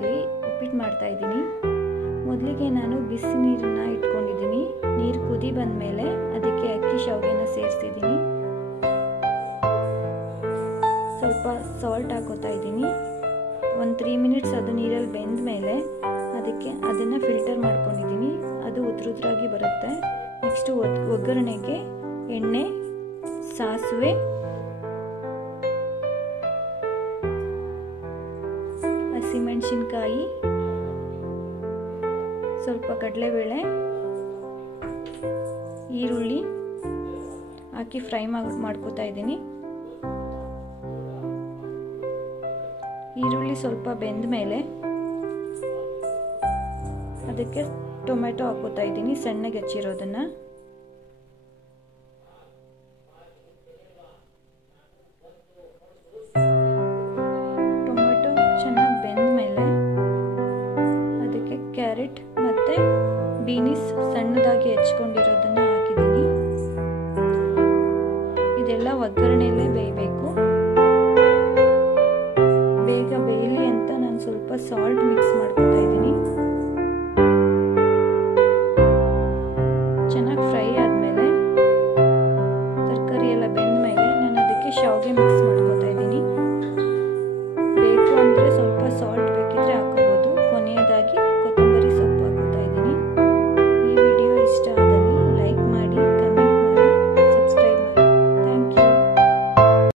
ಪಾತ್ರೆಯಲ್ಲಿ ಉಪ್ಪಿಟ್ಟು ಮಾಡ್ತಾ ಇದ್ದೀನಿ. ಮೊದಲಿಗೆ ನಾನು ಬಿಸಿ ನೀರನ್ನ ಇಟ್ಕೊಂಡಿದ್ದೀನಿ. ನೀರು ಕುದಿ ಬಂದ ಮೇಲೆ ಅದಕ್ಕೆ ಅಕ್ಕಿ ಶಾವಿಗೆನ ಸೇರಿಸ್ತಿದ್ದೀನಿ. ಸ್ವಲ್ಪ ಸಾಲ್ಟ್ ಹಾಕೋತಾ ಇದ್ದೀನಿ. ಒಂದು 3 ಮಿನಿಟ್ಸ್ ಅದು ನೀರಲ್ಲಿ ಬೆಂದ ಮೇಲೆ ಅದನ್ನು ಫಿಲ್ಟರ್ ಮಾಡ್ಕೊಂಡಿದ್ದೀನಿ. ಅದು ಉದ್ರುದ್ರಾಗಿ ಬರುತ್ತೆ. ನೆಕ್ಸ್ಟು ಒಗ್ಗರಣೆಗೆ ಎಣ್ಣೆ, ಸಾಸಿವೆ, ಹಸಿಮೆಣಸಿನ್ಕಾಯಿ, ಸ್ವಲ್ಪ ಕಡಲೆಬೇಳೆ, ಈರುಳ್ಳಿ ಹಾಕಿ ಫ್ರೈ ಮಾಡ್ಕೋತಾ ಇದ್ದೀನಿ. ಈರುಳ್ಳಿ ಸ್ವಲ್ಪ ಬೆಂದ ಮೇಲೆ ಅದಕ್ಕೆ ಟೊಮೆಟೊ ಹಾಕೋತಾ ಇದ್ದೀನಿ, ಸಣ್ಣಗೆ ಹೆಚ್ಚಿರೋದನ್ನ. ಟೊಮೆಟೊ ಚೆನ್ನಾಗಿ ಬೆಂದ ಮೇಲೆ ಅದಕ್ಕೆ ಕ್ಯಾರೆಟ್ ಮತ್ತೆ ಬೀನಿಸ್ ಸಣ್ಣದಾಗಿ ಹೆಚ್ಕೊಂಡಿರೋದನ್ನ ಹಾಕಿದ್ದೀನಿ. ಇದೆಲ್ಲ ಒಗ್ಗರಣೆಯಲ್ಲೇ ಬೇಯಬೇಕು. ಬೇಗ ಬೇಯಲಿ ಅಂತ ನಾನು ಸ್ವಲ್ಪ ಸಾಲ್ಟ್